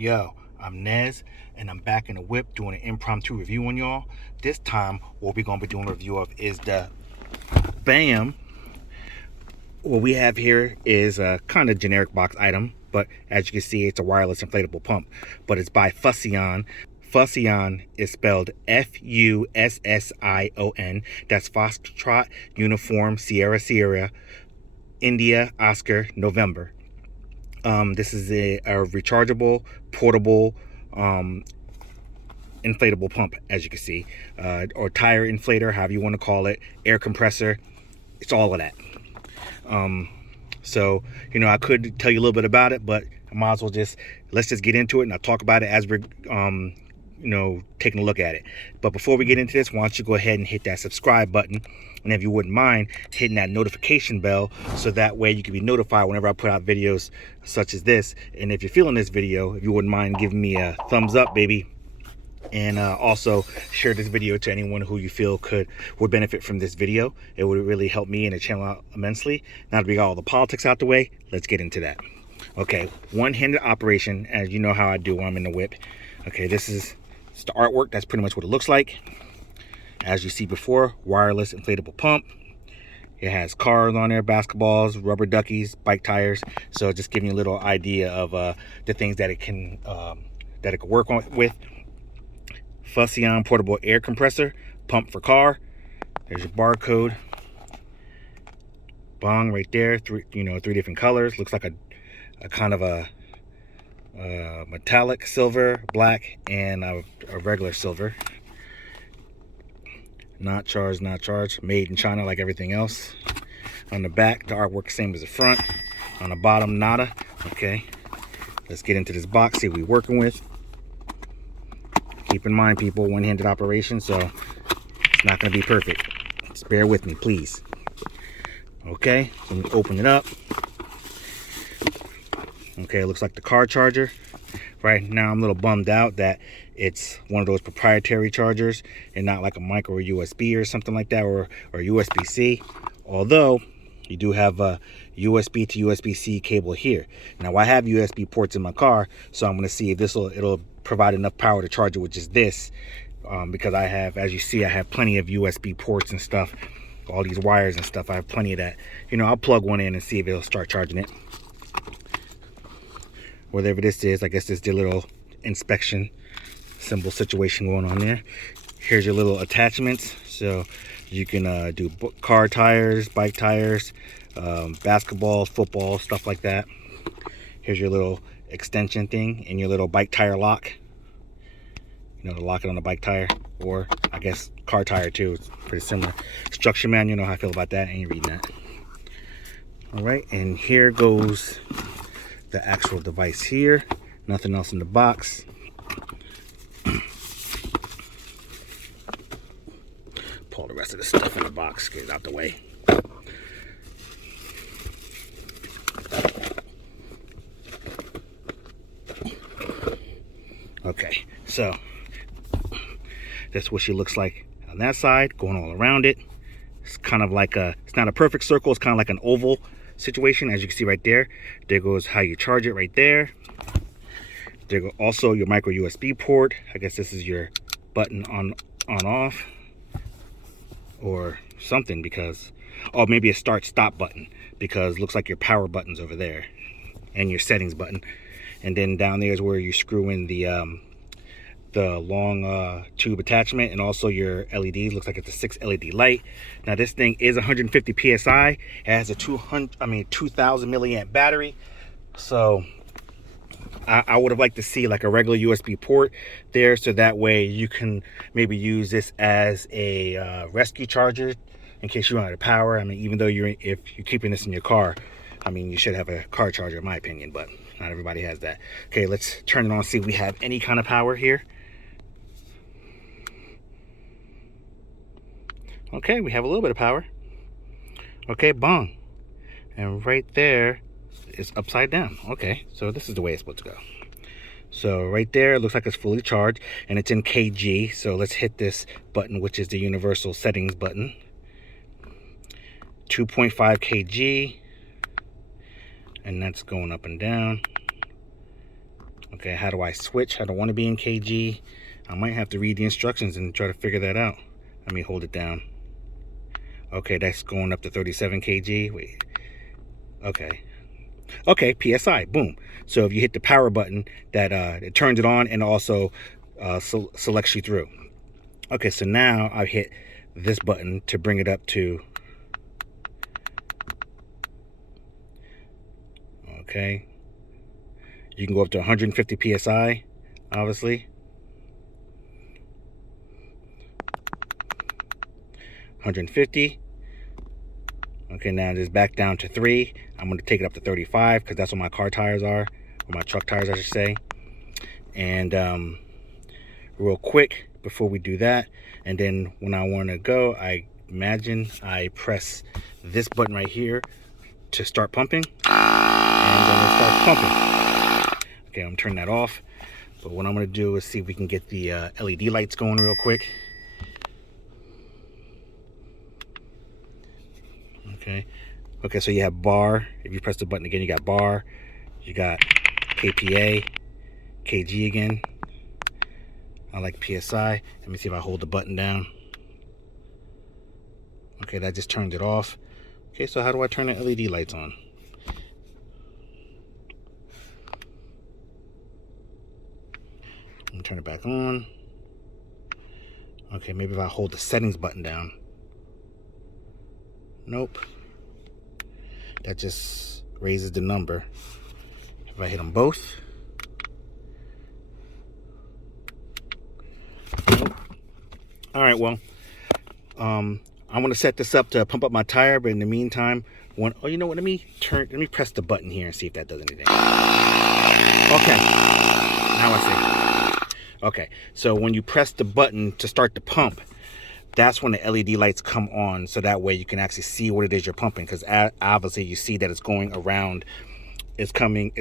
Yo, I'm Nez, and I'm back in the whip doing an impromptu review on y'all. This time, what we're going to be doing a review of is the BAM. What we have here is a kind of generic box item, but as you can see, it's a wireless inflatable pump, but it's by Fussion. Fussion is spelled Fussion. That's Foxtrot, Uniform, Sierra, Sierra, India, Oscar, November. This is a rechargeable, portable, inflatable pump, as you can see, or tire inflator, however you want to call it, air compressor. It's all of that. So, I could tell you a little bit about it, but I might as well let's just get into it, and I'll talk about it as we're, taking a look at it. But before we get into this, why don't you go ahead and hit that subscribe button, and if you wouldn't mind hitting that notification bell, so that way you can be notified whenever I put out videos such as this. And if you're feeling this video, if you wouldn't mind giving me a thumbs up, baby, and also share this video to anyone who you feel would benefit from this video. It would really help me and the channel out immensely. Now that we got all the politics out the way, let's get into that. Okay, one-handed operation, as you know how I do when I'm in the whip. Okay, this is the artwork. That's pretty much what it looks like. As you see before, wireless inflatable pump. It has cars on there, basketballs, rubber duckies, bike tires. So just giving you a little idea of the things that it can work on with. Fussion portable air compressor, pump for car. There's your barcode. Bong right there, three different colors. Looks like a kind of a metallic silver, black, and a regular silver. Not charged, made in China like everything else. On the back, the artwork same as the front. On the bottom, nada. Okay, let's get into this box, see what we're working with. Keep in mind, people, one-handed operation, so it's not going to be perfect. Just bear with me, please. Okay, so we open it up. Okay, it looks like the car charger. Right now, I'm a little bummed out that it's one of those proprietary chargers and not like a micro USB or something like that, or USB-C. Although you do have a USB to USB-C cable here. Now, I have USB ports in my car, so I'm going to see if it'll provide enough power to charge it with just this, because I have, as you see, I have plenty of USB ports and stuff, all these wires and stuff. I have plenty of that. I'll plug one in and see if it'll start charging it. Whatever this is, I guess this is the little inspection symbol situation going on there. Here's your little attachments, so you can do car tires, bike tires, basketball, football, stuff like that. Here's your little extension thing and your little bike tire lock, to lock it on the bike tire, or I guess car tire too. It's pretty similar. Instruction manual, you know how I feel about that. I ain't reading that. All right, and here goes the actual device here. Nothing else in the box. Pull the rest of the stuff in the box, get it out the way. Okay, so that's what she looks like on that side, going all around it. It's kind of like it's not a perfect circle, it's kind of like an oval situation, as you can see right there. There goes how you charge it right there. There go also your micro USB port. I guess this is your button on off or something, because maybe a start stop button, because it looks like your power button's over there, and your settings button. And then down there is where you screw in the long tube attachment, and also your LED. Looks like it's a 6 LED light. Now this thing is 150 psi. It has a 2000 milliamp battery. So I would have liked to see like a regular USB port there, so that way you can maybe use this as a rescue charger in case you run out of power. I mean, even though if you're keeping this in your car, I mean, you should have a car charger in my opinion, but not everybody has that. Okay, let's turn it on, see if we have any kind of power here. Okay, we have a little bit of power. Okay, bong. And right there is upside down. Okay, so this is the way it's supposed to go. So right there, it looks like it's fully charged, and it's in kg. So let's hit this button, which is the universal settings button. 2.5 kg. And that's going up and down. Okay, how do I switch? I don't want to be in kg. I might have to read the instructions and try to figure that out. Let me hold it down. Okay, that's going up to 37 kg. Wait. Okay. Okay, PSI. Boom. So if you hit the power button, that it turns it on and also selects you through. Okay, so now I hit this button to bring it up to. Okay. You can go up to 150 PSI, obviously. 150. Okay, now just back down to 3. I'm going to take it up to 35 because that's what my car tires are, or my truck tires, I should say. And real quick before we do that, and then when I want to go, I imagine I press this button right here to start pumping, and then it starts pumping. Okay, I'm turning that off. But what I'm going to do is see if we can get the LED lights going real quick. Okay, so you have bar. If you press the button again, you got bar. You got KPA, KG again. I like PSI. Let me see if I hold the button down. Okay, that just turned it off. Okay, so how do I turn the LED lights on? Let me turn it back on. Okay, maybe if I hold the settings button down. Nope. That just raises the number. If I hit them both. Nope. All right, well, I'm gonna set this up to pump up my tire, but in the meantime, oh, you know what? Let me press the button here and see if that does anything. Okay, now I see. Okay, so when you press the button to start the pump, that's when the LED lights come on, so that way you can actually see what it is you're pumping, because obviously you see that it's going around, it's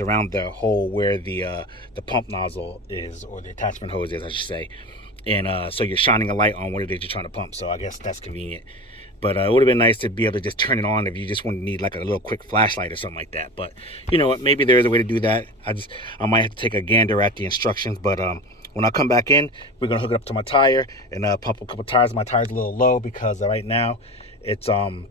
around the hole where the pump nozzle is, or the attachment hose is, I should say. And so you're shining a light on what it is you're trying to pump. So I guess that's convenient. But it would have been nice to be able to just turn it on if you just need like a little quick flashlight or something like that. But you know what, maybe there is a way to do that. I might have to take a gander at the instructions. But when I come back in, we're gonna hook it up to my tire and pump a couple tires. My tire's a little low because right now it's the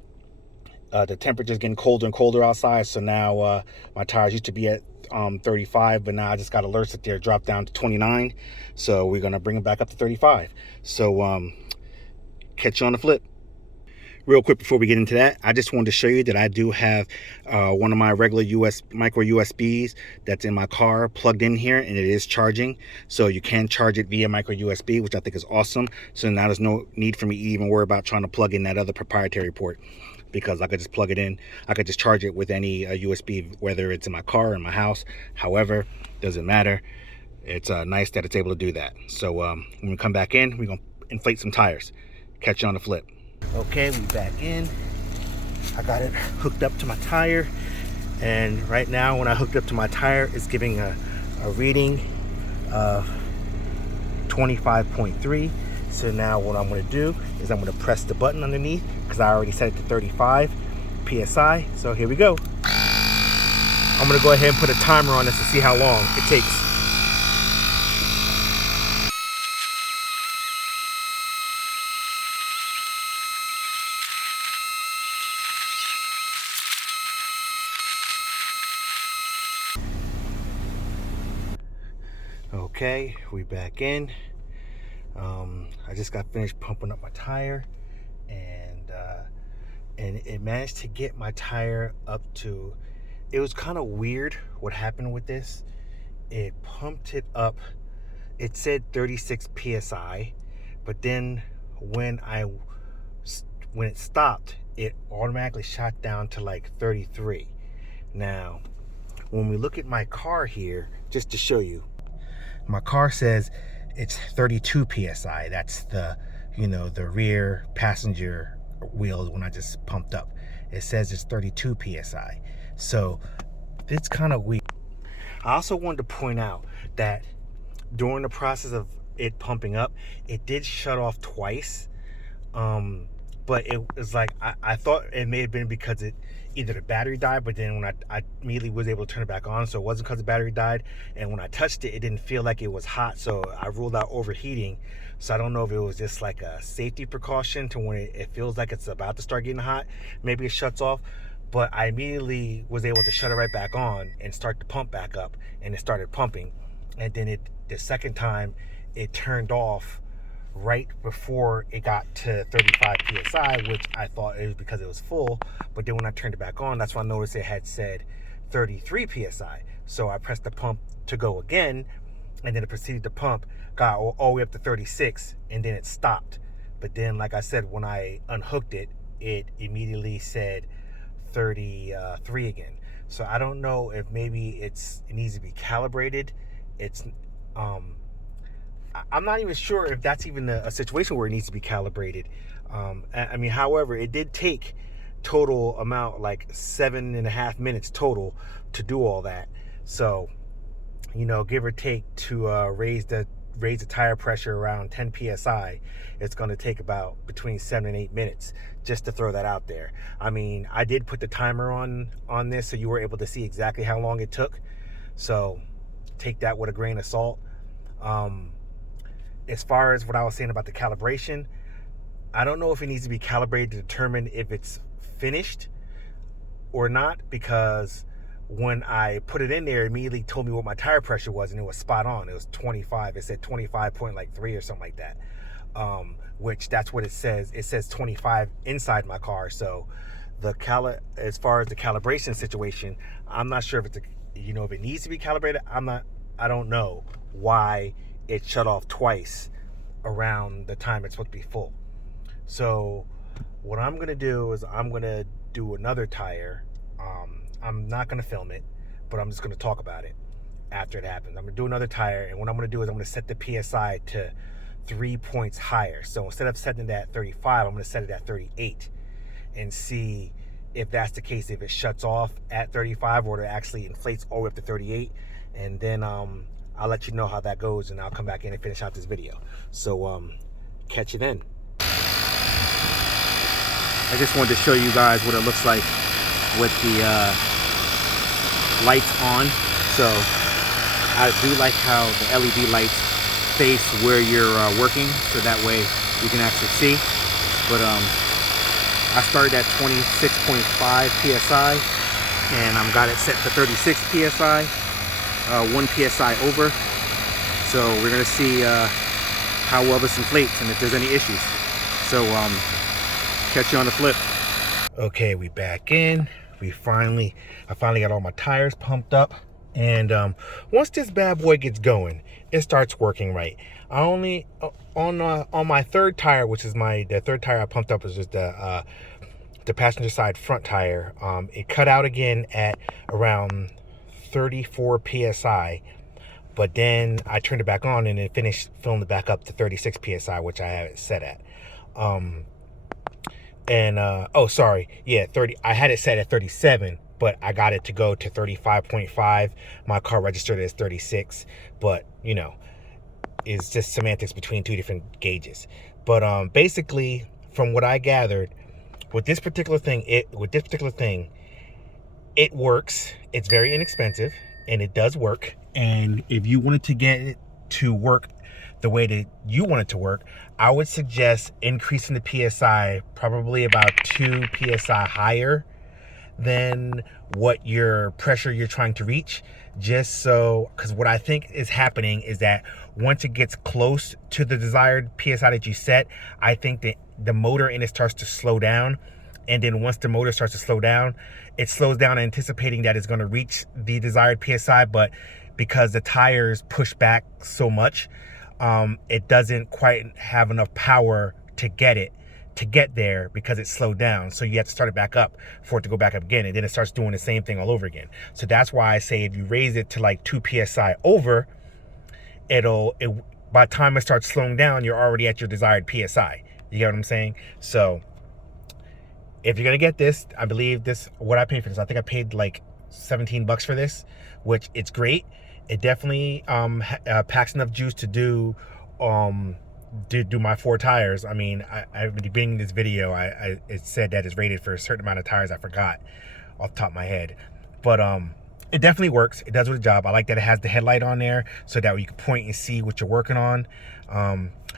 temperature's getting colder and colder outside. So now my tires used to be at 35, but now I just got alerts that they're dropped down to 29. So we're gonna bring them back up to 35. So catch you on the flip. Real quick before we get into that, I just wanted to show you that I do have one of my regular micro USBs that's in my car plugged in here, and it is charging. So you can charge it via micro USB, which I think is awesome. So now there's no need for me to even worry about trying to plug in that other proprietary port, because I could just plug it in. I could just charge it with any USB, whether it's in my car or in my house. However, doesn't matter. It's nice that it's able to do that. So when we come back in, we're gonna inflate some tires. Catch you on the flip. Okay, we back in. I got it hooked up to my tire, and right now when I hooked up to my tire, it's giving a reading of 25.3. So now what I'm going to do is I'm going to press the button underneath, because I already set it to 35 PSI. So here we go. I'm going to go ahead and put a timer on this to see how long it takes. Okay, we back in. I just got finished pumping up my tire, and it managed to get my tire up to, it was kind of weird what happened with this. It pumped it up, it said 36 PSI, but then when it stopped, it automatically shot down to like 33. Now, when we look at my car here, just to show you, my car says it's 32 PSI. That's the, the rear passenger wheels when I just pumped up. It says it's 32 PSI. So it's kind of weird. I also wanted to point out that during the process of it pumping up, it did shut off twice. but it was like I thought it may have been because either the battery died, but then when I immediately was able to turn it back on, so it wasn't because the battery died. And when I touched it, it didn't feel like it was hot, so I ruled out overheating. So I don't know if it was just like a safety precaution to when it feels like it's about to start getting hot, maybe it shuts off. But I immediately was able to shut it right back on and start the pump back up, and it started pumping. And then the second time it turned off right before it got to 35 psi, which I thought it was because it was full. But then when I turned it back on, that's when I noticed it had said 33 psi. So I pressed the pump to go again, and then it proceeded to pump, got all the way up to 36, and then it stopped. But then, like I said, when I unhooked it, it immediately said 33 again. So I don't know if maybe it needs to be calibrated. I'm not even sure if that's even a situation where it needs to be calibrated. I mean, however, it did take total amount like 7.5 minutes total to do all that. So, give or take to raise the tire pressure around 10 psi, it's going to take about between 7 and 8 minutes, just to throw that out there. I mean, I did put the timer on this so you were able to see exactly how long it took. So take that with a grain of salt. As far as what I was saying about the calibration, I don't know if it needs to be calibrated to determine if it's finished or not, because when I put it in there, it immediately told me what my tire pressure was, and it was spot on. It was 25. It said 25.3 or something like that, which that's what it says. It says 25 inside my car. So as far as the calibration situation, I'm not sure if it's if it needs to be calibrated. I don't know why it shut off twice around the time it's supposed to be full. So what I'm gonna do is I'm gonna do another tire. I'm not gonna film it, but I'm just gonna talk about it after it happens. I'm gonna do another tire, and what I'm gonna do is I'm gonna set the PSI to 3 points higher. So instead of setting it at 35, I'm gonna set it at 38 and see if that's the case, if it shuts off at 35 or it actually inflates all the way up to 38. And then I'll let you know how that goes, and I'll come back in and finish out this video. So catch you then. I just wanted to show you guys what it looks like with the lights on. So I do like how the LED lights face where you're working, so that way you can actually see. But I started at 26.5 psi, and I'm got it set to 36 psi, 1 psi over. So we're gonna see how well this inflates and if there's any issues. So catch you on the flip. Okay, we back in. I finally got all my tires pumped up, and once this bad boy gets going, it starts working right. I only on my third tire, which is the third tire I pumped up, is just the passenger side front tire. It cut out again at around 34 psi, but then I turned it back on and it finished filling it back up to 36 psi, which I have it set at. Oh sorry, yeah, 30. I had it set at 37, but I got it to go to 35.5. My car registered as 36, but it's just semantics between two different gauges. But basically, from what I gathered, with this particular thing, it works. It's very inexpensive, and it does work. And if you wanted to get it to work the way that you want it to work, I would suggest increasing the PSI probably about 2 PSI higher than what your pressure you're trying to reach. Just so, because what I think is happening is that once it gets close to the desired PSI that you set, I think that the motor in it starts to slow down. And then once the motor starts to slow down, it slows down anticipating that it's going to reach the desired PSI, but because the tires push back so much, it doesn't quite have enough power to get there because it's slowed down. So you have to start it back up for it to go back up again, and then it starts doing the same thing all over again. So that's why I say if you raise it to like 2 PSI over, by the time it starts slowing down, you're already at your desired PSI. You get what I'm saying? So if you're gonna get this, I believe what I paid for this, I think I paid like $17 for this, which it's great. It definitely packs enough juice to do do my 4 tires. I mean, at the beginning of this video, it said that it's rated for a certain amount of tires. I forgot off the top of my head, but it definitely works. It does the job. I like that it has the headlight on there, so that way you can point and see what you're working on.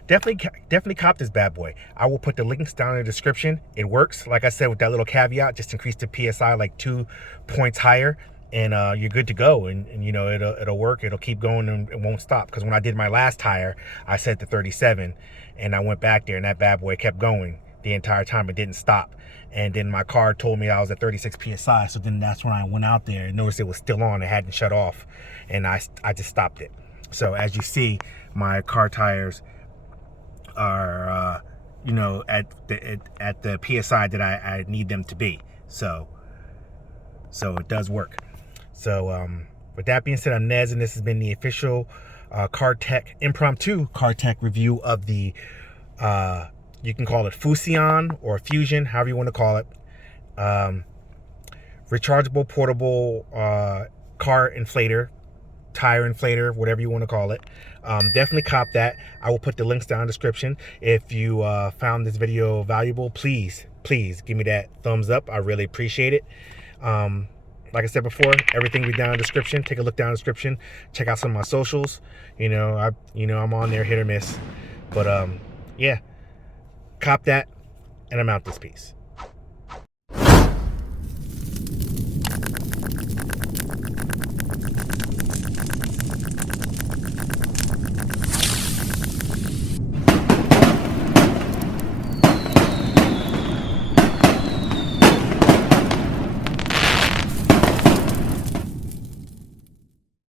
Definitely cop this bad boy. I will put the links down in the description. It works, like I said, with that little caveat. Just increase the PSI like 2 points higher, and you're good to go. And you know, it'll work. It'll keep going and it won't stop. Because when I did my last tire, I set the 37, and I went back there, and that bad boy kept going the entire time. It didn't stop. And then my car told me I was at 36 PSI. So then that's when I went out there and noticed it was still on. It hadn't shut off, and I just stopped it. So as you see, my car tires are you know, at the PSI that I need them to be. So it does work. So with that being said, I'm Nez, and this has been the official car tech impromptu car tech review of the you can call it Fussion or Fusion, however you want to call it, rechargeable portable car inflator, tire inflator, whatever you want to call it. Definitely cop that. I will put the links down in the description. If you found this video valuable, please give me that thumbs up. I really appreciate it. Like I said before, everything will be down in the description. Take a look down in the description. Check out some of my socials. You know, I'm on there, hit or miss. But yeah, cop that, and I'm out this piece.